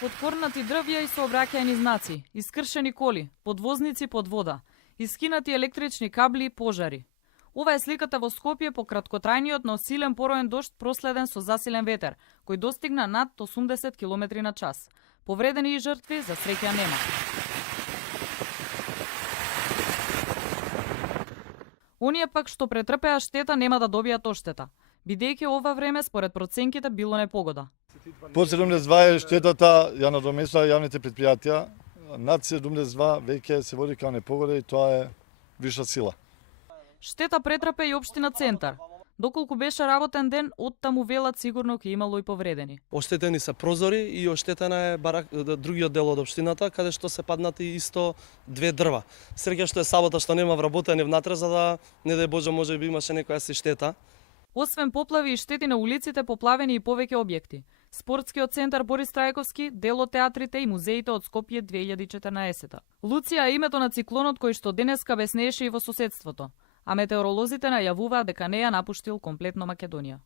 Подкорнати дрвја и сообраќајни знаци, искршени коли, подвозници под вода, искинати електрични кабли и пожари. Ова е сликата во Скопје по краткотрајниот, но силен пороен дожд проследен со засилен ветер, кој достигна над 80 км на час. Повредени и жртви за среќа нема. Оние пак што претрпеа штета нема да добијат оштета, бидејќи ова време според проценките било непогода. По 72 е штетата ја надомесува јавните предпријатија. Над 72 веќе се води као непогода и тоа е виша сила. Штета претрпе и општина Центар. Доколку беше работен ден, оттаму велат сигурно ќе имало и повредени. Оштетени се прозори и оштетена е другиот дел од општината, каде што се паднати исто 2 дрва. Среќа што е сабота што нема вработени внатре, за да не дај Боже може би имаше некоја си штета. Освен поплави и штети на улиците, поплавени и повеќе објекти. Спортскиот центар Борис Трајковски, дел од театрите и музеите од Скопје 2014. Луција е името на циклонот кој што денеска беснееше и во соседството, а метеоролозите најавуваат дека не ја напуштил комплетно Македонија.